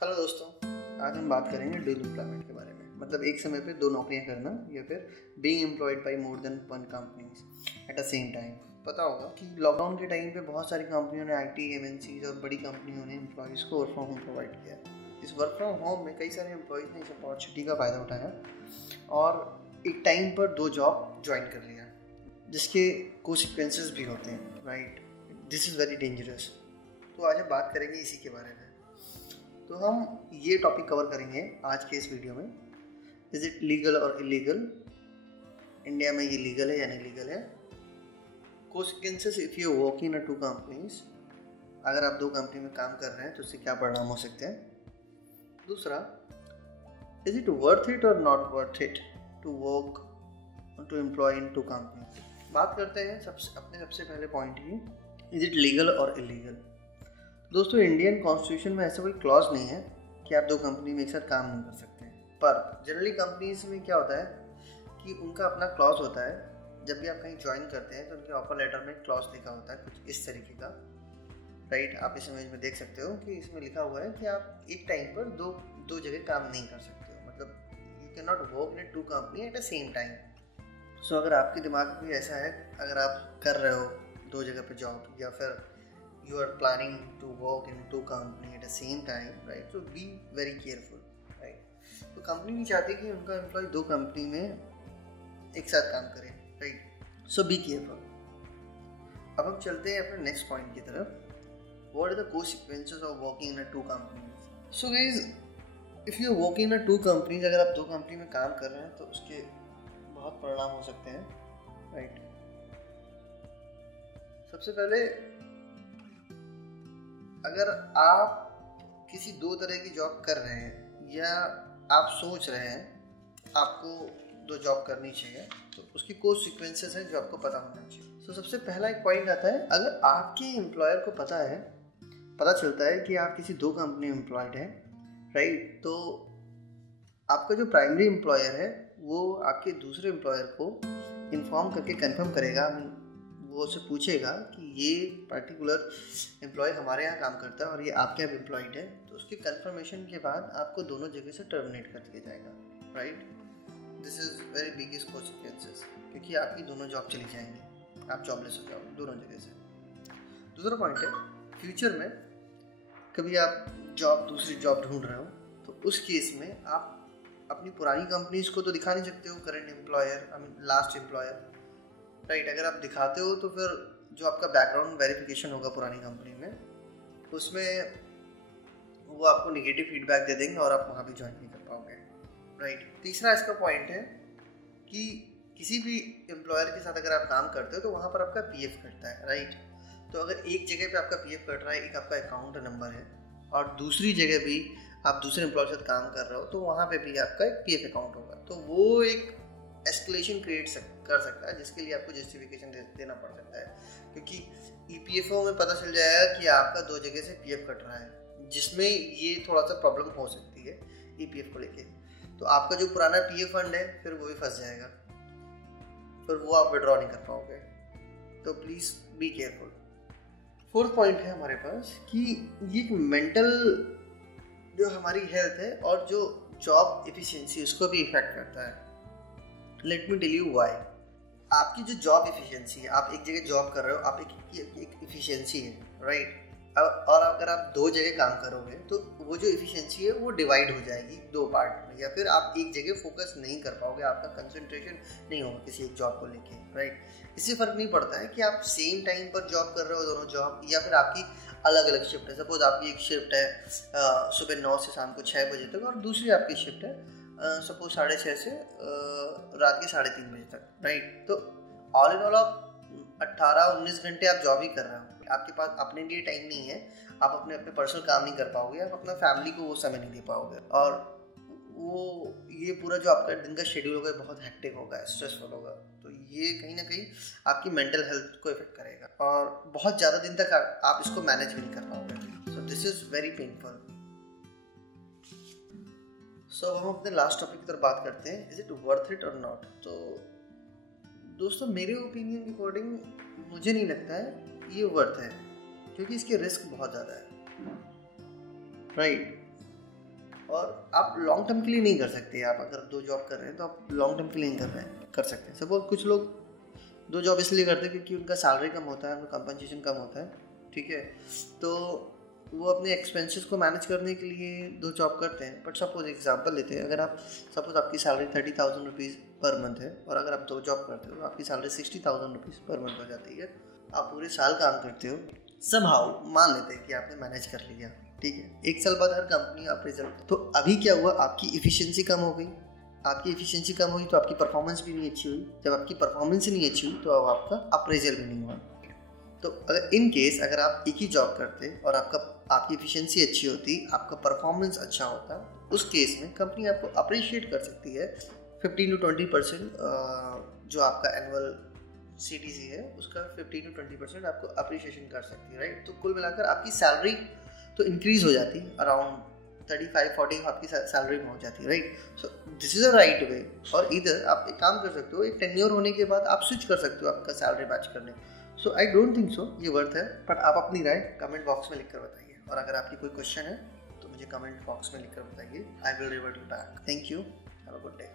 Hello दोस्तों, आज हम बात करेंगे ड्यूल एम्प्लॉयमेंट के बारे में। मतलब एक समय पे दो नौकरियां करना या फिर being employed by more than one companies eight the same time. पता होगा कि लॉकडाउन के टाइम पे बहुत सारी कंपनियों ने आईटी एमएनसीज और बड़ी कंपनियों ने एम्प्लॉयज़ को वर्क फ्रॉम होम प्रोवाइड किया। इस वर्क फ्रॉम होम में कई सारे एम्प्लॉयज़ ने इस अपॉर्चुनिटी का फ़ायदा उठाया और एक टाइम पर दो जॉब ज्वाइन कर लिया, जिसके कोसिक्वेंसेस भी होते हैं। Right, this is very dangerous. तो आज हम बात करेंगे इसी के बारे में। तो हम ये टॉपिक कवर करेंगे आज के इस वीडियो में। इज़ इट लीगल और इलीगल, इंडिया में ये लीगल है या नहीं लीगल है। Consequences if you work in two companies, अगर आप दो कंपनी में काम कर रहे हैं तो उससे क्या परिणाम हो सकते हैं। दूसरा, इज इट वर्थ इट और not worth it to work to employ in two company. बात करते हैं अपने सबसे पहले पॉइंट की, इज इट लीगल और इलीगल। दोस्तों, इंडियन कॉन्स्टिट्यूशन में ऐसा कोई क्लॉज नहीं है कि आप दो कंपनी में एक साथ काम नहीं कर सकते हैं। पर जनरली कंपनीज में क्या होता है कि उनका अपना क्लॉज होता है। जब भी आप कहीं ज्वाइन करते हैं तो उनके ऑफर लेटर में क्लॉज लिखा होता है कुछ इस तरीके का। राइट, आप इस इमेज में देख सकते हो कि इसमें लिखा हुआ है कि आप एक टाइम पर दो जगह काम नहीं कर सकते हो। मतलब you can not work in two company at the same time. So अगर आपके दिमाग में भी ऐसा है, अगर आप कर रहे हो दो जगह पे जॉब या फिर you are planning to work in two company at the same time, right? So be very careful, right? तो कंपनी नहीं चाहती कि उनका एम्प्लॉय दो कंपनी में एक साथ काम करे, right? So be careful। अब हम चलते हैं अपने नेक्स्ट पॉइंट की तरफ। What are the consequences of working in a two companies? So guys, if you are working in a two companies, अगर आप दो कंपनी में काम कर रहे हैं तो उसके बहुत परिणाम हो सकते हैं, right? सबसे पहले, अगर आप किसी दो तरह की जॉब कर रहे हैं या आप सोच रहे हैं आपको दो जॉब करनी चाहिए, तो उसकी कॉन्सिक्वेंसेस हैं जो आपको पता होना चाहिए। तो सबसे पहला एक पॉइंट आता है, अगर आपके एम्प्लॉयर को पता चलता है कि आप किसी दो कंपनी में एम्प्लॉयड हैं, राइट, तो आपका जो प्राइमरी एम्प्लॉयर है वो आपके दूसरे एम्प्लॉयर को इन्फॉर्म करके कंफर्म करेगा। वो उससे पूछेगा कि ये पर्टिकुलर एम्प्लॉय हमारे यहाँ काम करता है और ये आपके यहाँ एम्प्लॉयड है, तो उसके कंफर्मेशन के बाद आपको दोनों जगह से टर्मिनेट कर दिया जाएगा। Right, this is very biggest consequences, क्योंकि आपकी दोनों जॉब चली जाएंगी, आप जॉबलेस हो जाओगे दोनों जगह से। दूसरा पॉइंट है, फ्यूचर में कभी आप दूसरी जॉब ढूंढ रहे हो तो उस केस में आप अपनी पुरानी कंपनीज को तो दिखा नहीं सकते हो current employer, I mean last employer. Right, अगर आप दिखाते हो तो फिर जो आपका बैकग्राउंड वेरिफिकेशन होगा पुरानी कंपनी में, उसमें वो आपको नेगेटिव फीडबैक दे देंगे और आप वहाँ भी ज्वाइन नहीं कर पाओगे। राइट, तीसरा इसका पॉइंट है कि किसी भी एम्प्लॉयर के साथ अगर आप काम करते हो तो वहाँ पर आपका पीएफ कटता है। राइट, तो अगर एक जगह पे आपका पीएफ कट रहा है, एक आपका अकाउंट नंबर है, और दूसरी जगह भी आप दूसरे एम्प्लॉयर के साथ काम कर रहे हो तो वहाँ पे भी आपका एक पीएफ अकाउंट होगा, तो वो एक एस्केलेशन कर सकता है, जिसके लिए आपको जस्टिफिकेशन देना पड़ सकता है। क्योंकि ईपीएफओ में पता चल जाएगा कि आपका दो जगह से पीएफ कट रहा है, जिसमें ये थोड़ा सा प्रॉब्लम हो सकती है ईपीएफ को लेके। तो आपका जो पुराना पीएफ फंड है फिर वो भी फंस जाएगा, फिर वो आप विड्रॉ नहीं कर पाओगे। तो please be careful. Fourth point है हमारे पास कि ये मेंटल जो हमारी हेल्थ है और जो जॉब एफिशिएंसी उसको भी इफेक्ट करता है। Let me tell you why. आपकी जो जॉब एफिशिएंसी है, आप एक जगह जॉब कर रहे हो, आप एक एफिशिएंसी है, राइट। और अगर आप दो जगह काम करोगे तो वो जो एफिशिएंसी है वो डिवाइड हो जाएगी दो पार्ट में, या फिर आप एक जगह फोकस नहीं कर पाओगे, आपका कंसंट्रेशन नहीं होगा किसी एक जॉब को लेके। राइट, इससे फर्क नहीं पड़ता है कि आप सेम टाइम पर जॉब कर रहे हो दोनों जॉब, या फिर आपकी अलग अलग शिफ्ट है। सपोज आपकी एक शिफ्ट है सुबह 9 से शाम को 6 बजे तक, और दूसरी आपकी शिफ्ट है सपोज 6:30 से रात के 3:30 बजे तक। राइट, तो ऑल इन ऑल आप 18-19 घंटे आप जॉब ही कर रहे हो, आपके पास अपने लिए टाइम नहीं है, आप अपने पर्सनल काम नहीं कर पाओगे, आप अपना फैमिली को वो समय नहीं दे पाओगे, और वो ये पूरा जो आपका दिन का शेड्यूल होगा बहुत हेक्टिक होगा, स्ट्रेसफुल होगा। तो ये कहीं ना कहीं आपकी मेंटल हेल्थ को इफेक्ट करेगा और बहुत ज़्यादा दिन तक आप इसको मैनेज भी नहीं कर पाओगे। So this is very painful. So हम अपने लास्ट टॉपिक की तरफ बात करते हैं, इज इट वर्थ इट और नॉट। तो दोस्तों, मेरे ओपिनियन के अकॉर्डिंग मुझे नहीं लगता है ये वर्थ है, क्योंकि इसके रिस्क बहुत ज़्यादा है। राइट, और आप लॉन्ग टर्म के लिए नहीं कर सकते। आप अगर 2 जॉब कर रहे हैं तो आप लॉन्ग टर्म के लिए नहीं कर सकते। सपोज कुछ लोग 2 जॉब इसलिए करते हैं क्योंकि उनका सैलरी कम होता है, उनका कंपनसेशन कम होता है, ठीक है, तो वो अपने एक्सपेंसेस को मैनेज करने के लिए 2 जॉब करते हैं। बट सपोज एग्जांपल लेते हैं, अगर आप सपोज आपकी सैलरी 30,000 रुपीज़ पर मंथ है और अगर आप 2 जॉब करते हो तो आपकी सैलरी 60,000 रुपीज़ पर मंथ हो जाती है। आप पूरे साल काम करते हो, समहाउ मान लेते हैं कि आपने मैनेज कर लिया, ठीक है। 1 साल बाद हर कंपनी अप्रेजल, तो अभी क्या हुआ, आपकी इफिशियंसी कम हो गई। आपकी इफिशियंसी कम हुई तो आपकी परफॉर्मेंस भी नहीं अच्छी हुई। जब आपकी परफॉर्मेंस ही नहीं अच्छी हुई तो अब आपका अप्रेजल भी नहीं हुआ। तो अगर इन केस अगर आप एक ही जॉब करते और आपकी इफिशियंसी अच्छी होती, आपका परफॉर्मेंस अच्छा होता, उस केस में कंपनी आपको अप्रिशिएट कर सकती है 15 to 20%। जो आपका एनुअल CTC है उसका 15 to 20% आपको अप्रिशिएशन कर सकती है, राइट। तो कुल मिलाकर आपकी सैलरी तो इंक्रीज हो जाती है, अराउंड 35-40 आपकी सैलरी में हो जाती है, right. So this is a right way. और इधर आप एक काम कर सकते हो, एक टेन्योर होने के बाद आप स्विच कर सकते हो आपका सैलरी मैच करने। सो आई डोंट थिंक सो ये वर्थ है, बट आप अपनी राय कमेंट बॉक्स में लिखकर बताइए। और अगर आपकी कोई क्वेश्चन है तो मुझे कमेंट बॉक्स में लिखकर बताइए। I will revert you back. Thank you, have a good day.